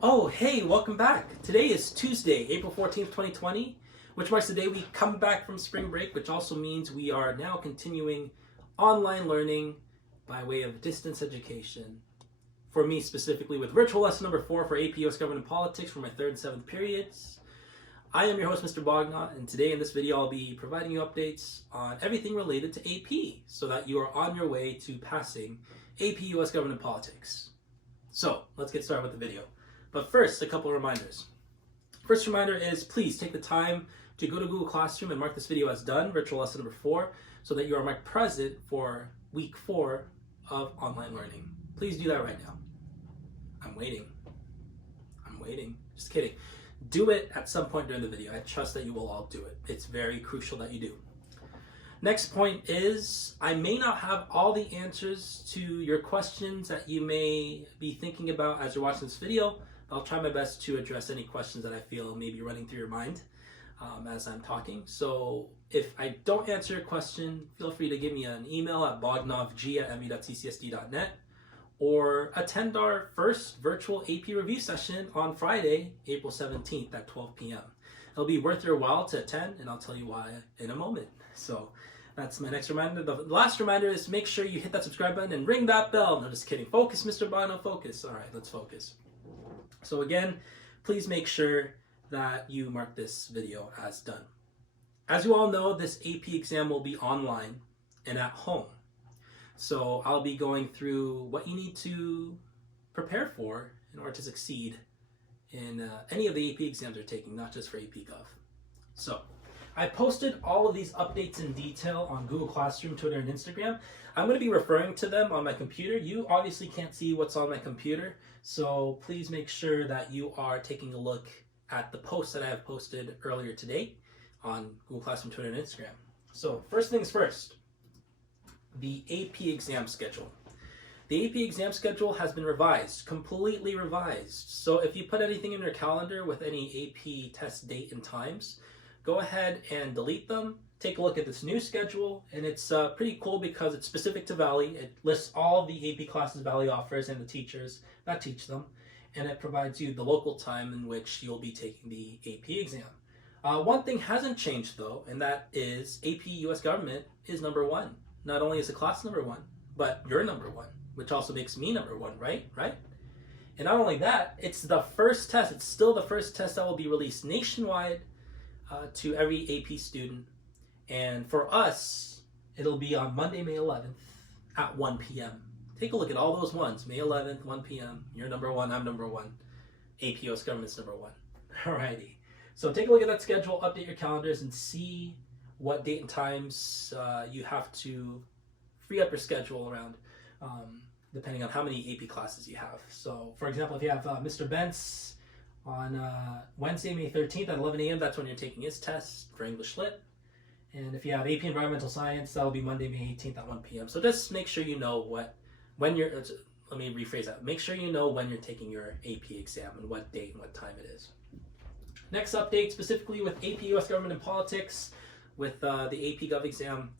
Oh, hey, welcome back. Today is Tuesday, April 14th, 2020, which marks the day we come back from spring break, which also means we are now continuing online learning by way of distance education. For me specifically, with virtual lesson number 4 for AP US Government and Politics for my 3rd and 7th periods. I am your host, Mr. Bogna, and today in this video I'll be providing you updates on everything related to AP so that you are on your way to passing AP US Government and Politics. So, let's get started with the video. But first, a couple of reminders. First reminder is please take the time to go to Google Classroom and mark this video as done, virtual lesson number 4, so that you are marked present for week 4 of online learning. Please do that right now. I'm waiting. Just kidding. Do it at some point during the video. I trust that you will all do it. It's very crucial that you do. Next point is, I may not have all the answers to your questions that you may be thinking about as you're watching this video. I'll try my best to address any questions that I feel may be running through your mind as I'm talking. So if I don't answer your question, feel free to give me an email at bognovg@mu.ccsd.net or attend our first virtual AP review session on Friday, April 17th at 12 p.m. It'll be worth your while to attend, and I'll tell you why in a moment. So that's my next reminder. The last reminder is make sure you hit that subscribe button and ring that bell. No, just kidding. Focus, Mr. Bono, focus. All right, let's focus. So again, please make sure that you mark this video as done. As you all know, this AP exam will be online and at home. So I'll be going through what you need to prepare for in order to succeed in any of the AP exams you're taking, not just for APGOV. So I posted all of these updates in detail on Google Classroom, Twitter, and Instagram. I'm going to be referring to them on my computer. You obviously can't see what's on my computer, so please make sure that you are taking a look at the posts that I have posted earlier today on Google Classroom, Twitter, and Instagram. So first things first, the AP exam schedule. The AP exam schedule has been revised, completely revised. So if you put anything in your calendar with any AP test date and times, go ahead and delete them. Take a look at this new schedule, and it's pretty cool because it's specific to Valley. It lists all the AP classes Valley offers and the teachers that teach them, and it provides you the local time in which you'll be taking the AP exam. One thing hasn't changed though, and that is AP US Government is number 1. Not only is the class number 1, but you're number 1, which also makes me number 1, right? And not only that, it's the first test. It's still the first test that will be released nationwide to every AP student. And for us, it'll be on Monday, May 11th at 1 p.m. Take a look at all those ones. May 11th, 1 p.m. You're number 1, I'm number 1. AP US Government's number 1. Alrighty. So take a look at that schedule, update your calendars, and see what date and times you have to free up your schedule around, depending on how many AP classes you have. So, for example, if you have Mr. Bentz on Wednesday, May 13th at 11 a.m., that's when you're taking his test for English Lit. And if you have AP Environmental Science, that'll be Monday, May 18th at 1 p.m. So just make sure you know when you're, let me rephrase that. Make sure you know when you're taking your AP exam and what date and what time it is. Next update, specifically with AP US Government and Politics, with the APGOV exam.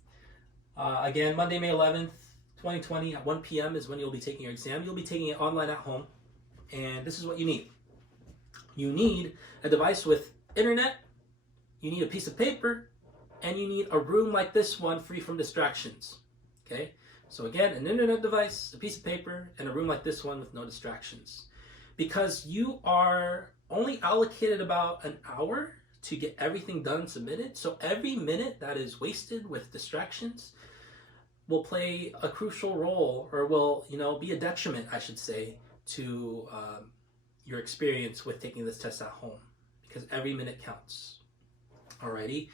Again, Monday, May 11th, 2020 at 1 p.m. is when you'll be taking your exam. You'll be taking it online at home. And this is what you need. You need a device with internet, you need a piece of paper, and you need a room like this one free from distractions. Okay? So again, an internet device, a piece of paper, and a room like this one with no distractions. Because you are only allocated about an hour to get everything done and submitted. So every minute that is wasted with distractions will play a crucial role, or will, be a detriment, I should say, to your experience with taking this test at home, because every minute counts. Alrighty.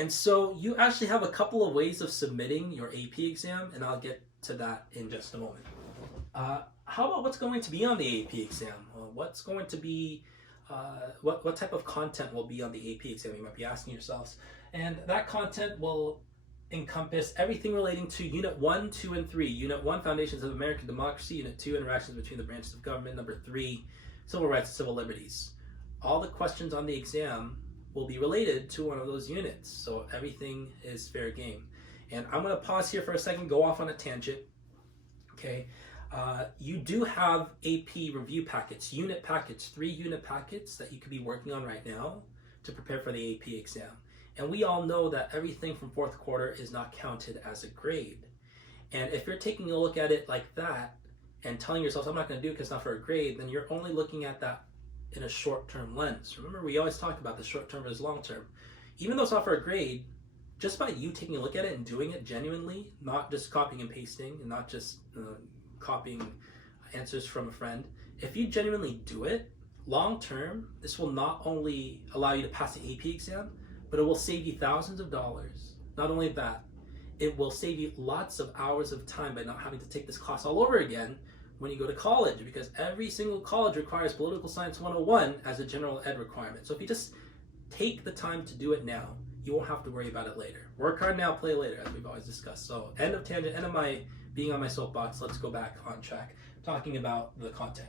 And so you actually have a couple of ways of submitting your AP exam, and I'll get to that in just a moment. How about what's going to be on the AP exam? What's going to be, what type of content will be on the AP exam? You might be asking yourselves. And that content will encompass everything relating to Unit 1, 2, and 3. Unit 1, Foundations of American Democracy. Unit 2, Interactions between the Branches of Government. Number 3, Civil Rights and Civil Liberties. All the questions on the exam will be related to one of those units. So everything is fair game. And I'm going to pause here for a second, go off on a tangent. Okay. You do have AP review packets, unit packets, 3 unit packets that you could be working on right now to prepare for the AP exam. And we all know that everything from 4th quarter is not counted as a grade. And if you're taking a look at it like that and telling yourself, I'm not going to do it because it's not for a grade, then you're only looking at that in a short-term lens. Remember, we always talk about the short-term versus long-term. Even though it's not for a grade, just by you taking a look at it and doing it genuinely, not just copying and pasting and not just copying answers from a friend, if you genuinely do it, long-term, this will not only allow you to pass the AP exam, but it will save you thousands of dollars. Not only that, it will save you lots of hours of time by not having to take this class all over again when you go to college, because every single college requires Political Science 101 as a general ed requirement. So if you just take the time to do it now, you won't have to worry about it later. Work hard now, play later, as we've always discussed. So end of tangent, end of my being on my soapbox. Let's go back on track, talking about the content.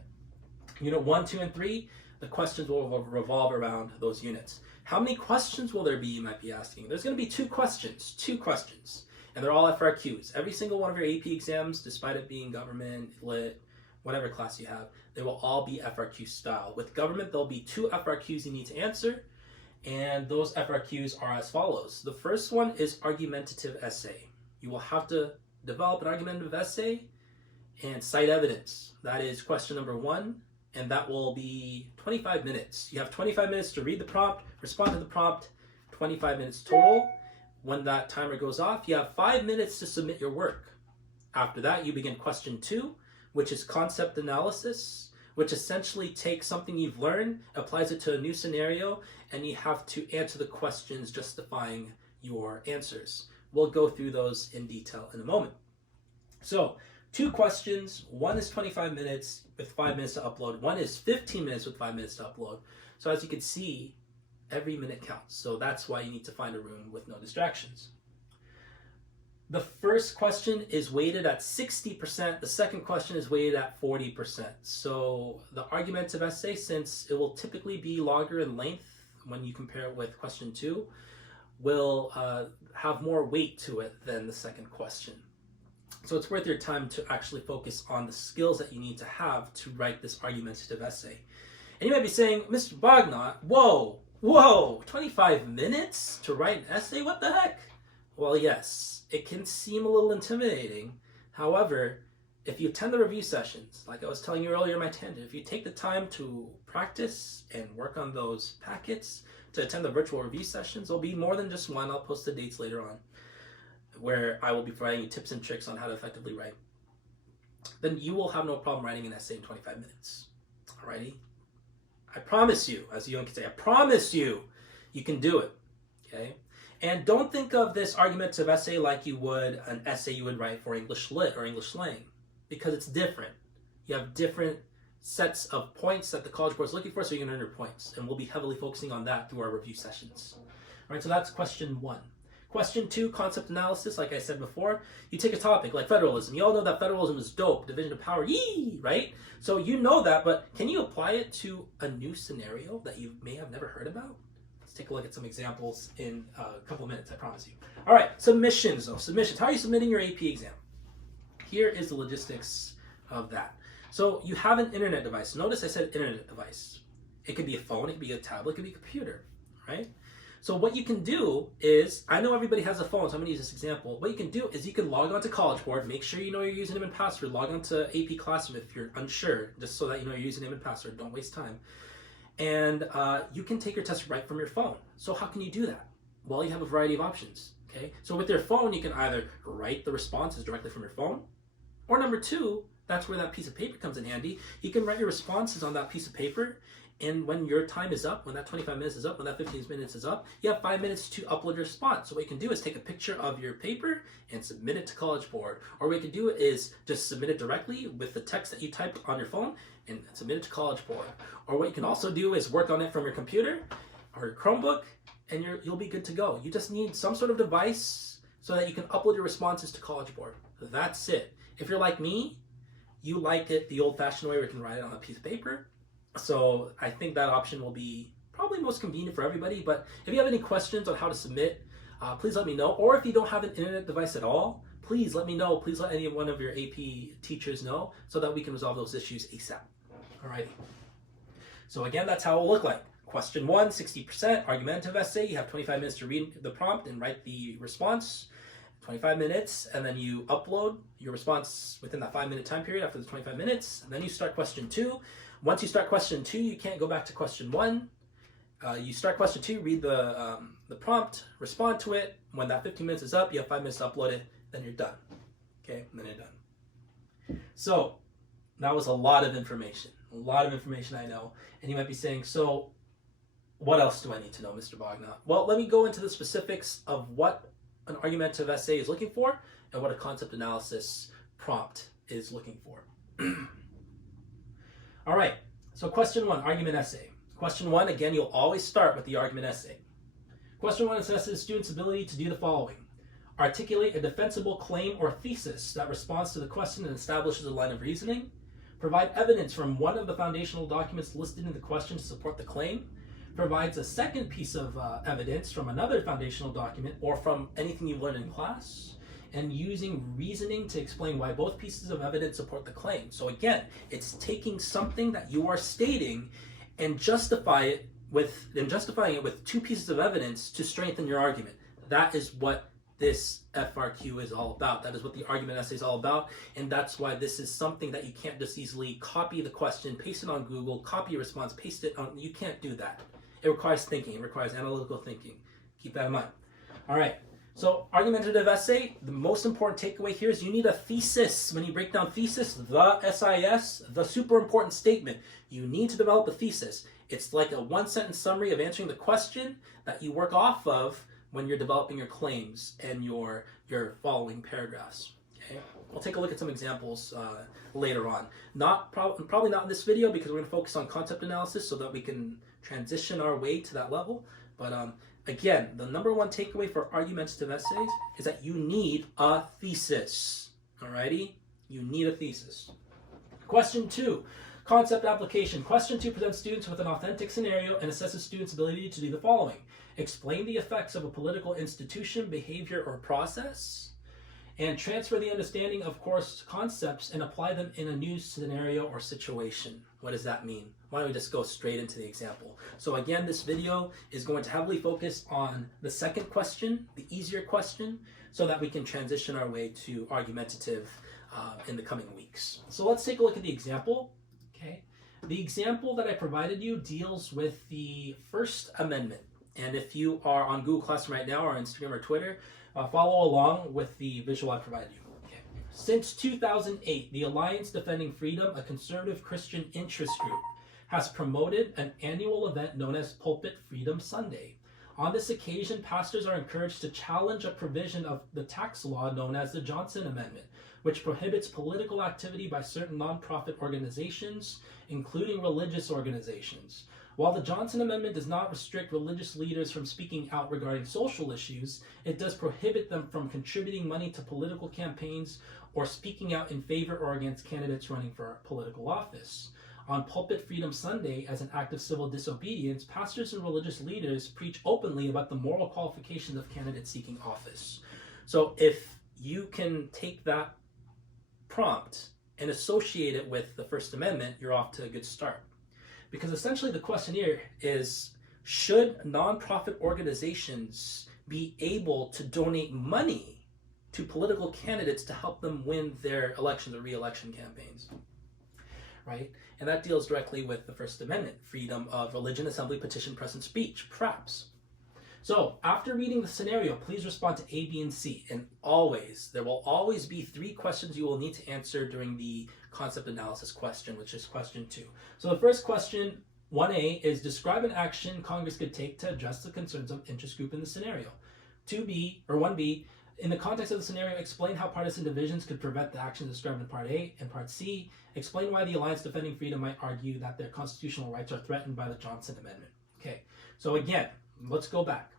Unit 1, 2, and 3, the questions will revolve around those units. How many questions will there be, you might be asking? There's going to be two questions. And they're all FRQs. Every single one of your AP exams, despite it being government, lit, whatever class you have, they will all be FRQ style. With government, there'll be 2 FRQs you need to answer, and those FRQs are as follows. The first one is argumentative essay. You will have to develop an argumentative essay and cite evidence. That is question number 1, and that will be 25 minutes. You have 25 minutes to read the prompt, respond to the prompt, 25 minutes total. When that timer goes off, you have 5 minutes to submit your work. After that, you begin question 2, which is concept analysis, which essentially takes something you've learned, applies it to a new scenario, and you have to answer the questions justifying your answers. We'll go through those in detail in a moment. So, 2 questions. 1 is 25 minutes with 5 minutes to upload. 1 is 15 minutes with 5 minutes to upload. So as you can see, every minute counts. So that's why you need to find a room with no distractions. The first question is weighted at 60%. The second question is weighted at 40%. So the argumentative essay, since it will typically be longer in length when you compare it with question 2, will have more weight to it than the second question. So it's worth your time to actually focus on the skills that you need to have to write this argumentative essay. And you might be saying, Mr. Bagnot, whoa, 25 minutes to write an essay? What the heck? Well, yes, it can seem a little intimidating. However, if you attend the review sessions, like I was telling you earlier in my tangent, if you take the time to practice and work on those packets, to attend the virtual review sessions, there'll be more than just one. I'll post the dates later on, where I will be providing you tips and tricks on how to effectively write. Then you will have no problem writing an essay in 25 minutes. Alrighty? I promise you, as you can say, I promise you, you can do it. Okay? And don't think of this argumentative essay like you would an essay you would write for English Lit or English Slang, because it's different. You have different sets of points that the College Board is looking for, so you can earn your points. And we'll be heavily focusing on that through our review sessions. All right, so that's question 1. Question 2, concept analysis. Like I said before, you take a topic like federalism. You all know that federalism is dope, division of power, yee, right? So you know that, but can you apply it to a new scenario that you may have never heard about? Let's take a look at some examples in a couple of minutes, I promise you. All right, submissions though, submissions. How are you submitting your AP exam? Here is the logistics of that. So you have an internet device. Notice I said internet device. It could be a phone, it could be a tablet, it could be a computer, right? So what you can do is, I know everybody has a phone, so I'm going to use this example. What you can do is you can log on to College Board, make sure you know your username and password, log on to AP Classroom if you're unsure, just so that you know your username and password, don't waste time. And you can take your test right from your phone. So how can you do that? Well, you have a variety of options, okay? So with your phone, you can either write the responses directly from your phone, or number 2, that's where that piece of paper comes in handy. You can write your responses on that piece of paper, and when your time is up, when that 25 minutes is up, when that 15 minutes is up, you have 5 minutes to upload your response. So what you can do is take a picture of your paper and submit it to College Board. Or what you can do is just submit it directly with the text that you typed on your phone and submit it to College Board. Or what you can also do is work on it from your computer or your Chromebook, and you'll be good to go. You just need some sort of device so that you can upload your responses to College Board. That's it. If you're like me, you like it the old-fashioned way where you can write it on a piece of paper. So I think that option will be probably most convenient for everybody. But if you have any questions on how to submit, please let me know. Or if you don't have an internet device at all, please let me know. Please let any one of your AP teachers know so that we can resolve those issues ASAP. Alrighty. So again, that's how it will look like. Question 1, 60%, argumentative essay. You have 25 minutes to read the prompt and write the response. 25 minutes, and then you upload your response within that 5-minute time period after the 25 minutes, and then you start question 2. Once you start question 2, you can't go back to question 1. You start question 2, read the prompt, respond to it. When that 15 minutes is up, you have 5 minutes to upload it, then you're done. Okay, and then you're done. So that was a lot of information. A lot of information, I know. And you might be saying, so what else do I need to know, Mr. Bogna? Well, let me go into the specifics of what an argumentative essay is looking for and what a concept analysis prompt is looking for. All right, so question 1, argument essay. Question 1, again, you'll always start with the argument essay. Question 1 assesses students' ability to do the following. Articulate a defensible claim or thesis that responds to the question and establishes a line of reasoning. Provide evidence from one of the foundational documents listed in the question to support the claim. Provides a second piece of evidence from another foundational document or from anything you've learned in class, and using reasoning to explain why both pieces of evidence support the claim. So again, it's taking something that you are stating and justifying it with 2 pieces of evidence to strengthen your argument. That is what this FRQ is all about. That is what the argument essay is all about, and that's why this is something that you can't just easily copy the question, paste it on Google, copy a response, paste it on. You can't do that. It requires thinking. It requires analytical thinking. Keep that in mind. All right. So argumentative essay, the most important takeaway here is you need a thesis. When you break down thesis, the SIS, the super important statement, you need to develop a thesis. It's like a 1-sentence summary of answering the question that you work off of when you're developing your claims and your following paragraphs. Okay. We'll take a look at some examples later on. Probably not in this video because we're going to focus on concept analysis so that we can transition our way to that level. But again, the number one takeaway for argumentative essays is that you need a thesis. Alrighty? You need a thesis. Question 2, concept application. Question 2 presents students with an authentic scenario and assesses students' ability to do the following. Explain the effects of a political institution, behavior, or process. And transfer the understanding of course concepts and apply them in a new scenario or situation. What does that mean? Why don't we just go straight into the example? So again, this video is going to heavily focus on the second question, the easier question, so that we can transition our way to argumentative in the coming weeks. So let's take a look at the example. Okay, the example that I provided you deals with the First Amendment. And if you are on Google Classroom right now or Instagram or Twitter, follow along with the visual I provided you. Okay. Since 2008, the Alliance Defending Freedom, a conservative Christian interest group, has promoted an annual event known as Pulpit Freedom Sunday. On this occasion, pastors are encouraged to challenge a provision of the tax law known as the Johnson Amendment, which prohibits political activity by certain nonprofit organizations, including religious organizations. While the Johnson Amendment does not restrict religious leaders from speaking out regarding social issues, it does prohibit them from contributing money to political campaigns or speaking out in favor or against candidates running for political office. On Pulpit Freedom Sunday, as an act of civil disobedience, pastors and religious leaders preach openly about the moral qualifications of candidates seeking office. So if you can take that prompt and associate it with the First Amendment, you're off to a good start. Because essentially the question here is, should nonprofit organizations be able to donate money to political candidates to help them win their elections or re-election campaigns? Right? And that deals directly with the First Amendment, freedom of religion, assembly, petition, press, and speech, PRAPS. So after reading the scenario, please respond to A, B, and C. And always, there will always be 3 questions you will need to answer during the concept analysis question, which is question 2. So the first question, 1A, is describe an action Congress could take to address the concerns of interest group in the scenario. 1B, in the context of the scenario, explain how partisan divisions could prevent the actions described in Part A. And Part C, explain why the Alliance Defending Freedom might argue that their constitutional rights are threatened by the Johnson Amendment. Okay, so again, let's go back.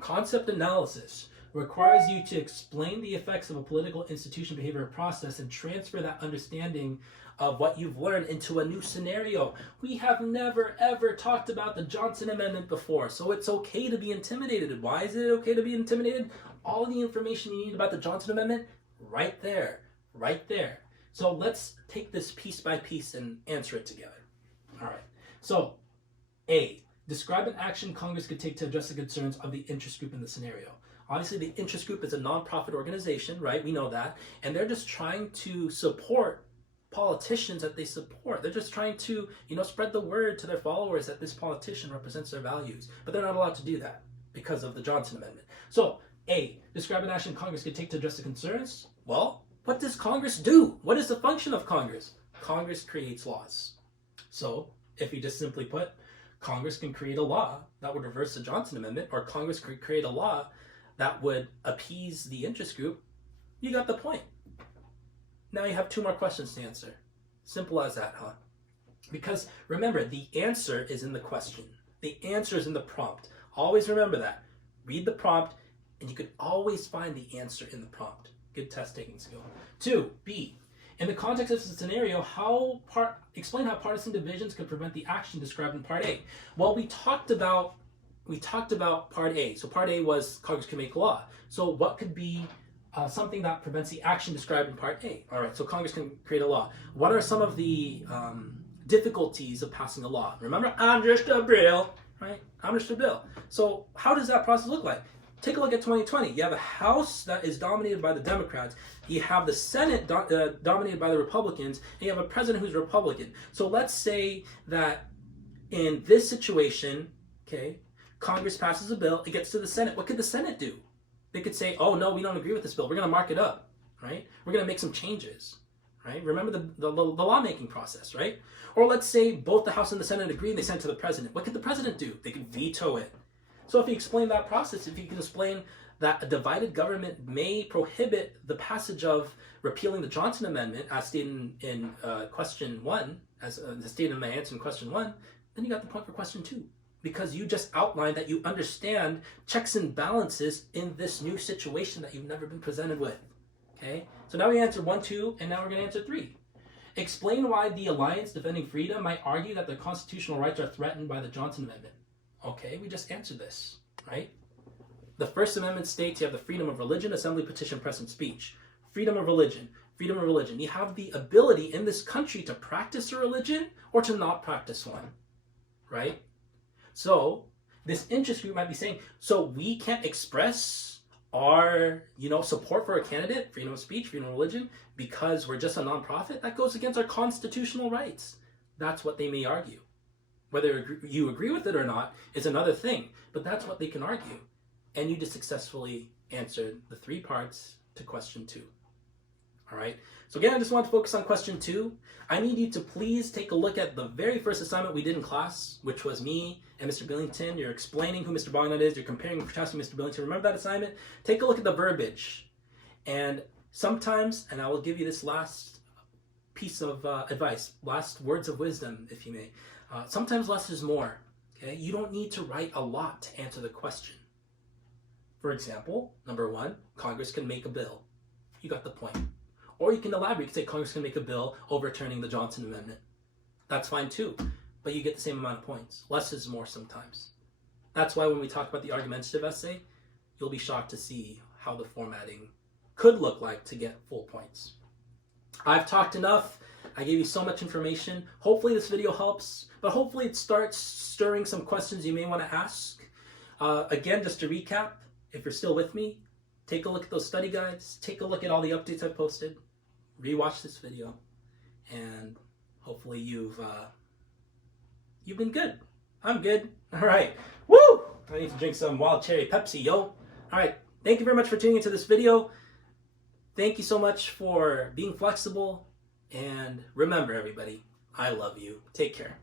Concept analysis requires you to explain the effects of a political institution, behavior, or process and transfer that understanding of what you've learned into a new scenario. We have never ever talked about the Johnson Amendment before, so it's okay to be intimidated. Why is it okay to be intimidated? all the information you need about the Johnson Amendment right there, right there. So let's take this piece by piece and answer it together. All right. So, A, describe an action Congress could take to address the concerns of the interest group in the scenario. Obviously, the interest group is a nonprofit organization, right? We know that. And they're just trying to support politicians that they support. They're just trying to, spread the word to their followers that this politician represents their values. But they're not allowed to do that because of the Johnson Amendment. So, A, describe an action Congress could take to address the concerns. Well, what does Congress do? What is the function of Congress? Congress creates laws. So, if you just simply put, Congress can create a law that would reverse the Johnson Amendment, or Congress could create a law that would appease the interest group, you got the point. Now you have 2 more questions to answer. Simple as that, huh? Because remember, the answer is in the question. The answer is in the prompt. Always remember that. Read the prompt, and you could always find the answer in the prompt. Good test-taking skill. 2, B. In the context of the scenario, explain how partisan divisions could prevent the action described in Part A. Well, we talked about Part A. So Part A was Congress can make law. So what could be something that prevents the action described in Part A? All right, so Congress can create a law. What are some of the difficulties of passing a law? Remember, I'm just a bill, right? I'm just a bill. So how does that process look like? Take a look at 2020. You have a House that is dominated by the Democrats. You have the Senate dominated by the Republicans. And you have a president who's Republican. So let's say that in this situation, okay, Congress passes a bill. It gets to the Senate. What could the Senate do? They could say, oh, no, we don't agree with this bill. We're going to mark it up, right? We're going to make some changes, right? Remember the lawmaking process, right? Or let's say both the House and the Senate agree and they send it to the president. What could the president do? They could veto it. So if you explain that process, if you can explain that a divided government may prohibit the passage of repealing the Johnson Amendment, as stated in question 1, as stated in my answer in question 1, then you got the point for question 2. Because you just outlined that you understand checks and balances in this new situation that you've never been presented with. Okay? So now we answered 1, 2, and now we're going to answer 3. Explain why the Alliance Defending Freedom might argue that the constitutional rights are threatened by the Johnson Amendment. Okay, we just answered this, right? The First Amendment states you have the freedom of religion, assembly, petition, press, and speech. Freedom of religion. Freedom of religion. You have the ability in this country to practice a religion or to not practice one, right? So this interest group might be saying, so we can't express our, support for a candidate, freedom of speech, freedom of religion, because we're just a nonprofit? That goes against our constitutional rights. That's what they may argue. Whether you agree with it or not is another thing, but that's what they can argue. And you just successfully answered the 3 parts to question 2. All right. So again, I just want to focus on question 2. I need you to please take a look at the very first assignment we did in class, which was me and Mr. Billington. You're explaining who Mr. Bognut is. You're comparing and contrasting Mr. Billington. Remember that assignment? Take a look at the verbiage. And sometimes, and I will give you this last piece of advice, last words of wisdom, if you may. Sometimes less is more. Okay? You don't need to write a lot to answer the question. For example, number 1, Congress can make a bill. You got the point. Or you can elaborate. You can say Congress can make a bill overturning the Johnson Amendment. That's fine too. But you get the same amount of points. Less is more sometimes. That's why when we talk about the argumentative essay, you'll be shocked to see how the formatting could look like to get full points. I've talked enough. I gave you so much information. Hopefully this video helps, but hopefully it starts stirring some questions you may want to ask. Again, just to recap, if you're still with me, take a look at those study guides, take a look at all the updates I've posted, rewatch this video, and hopefully you've been good. I'm good. All right. Woo! I need to drink some wild cherry Pepsi, yo. All right. Thank you very much for tuning into this video. Thank you so much for being flexible. And remember, everybody, I love you. Take care.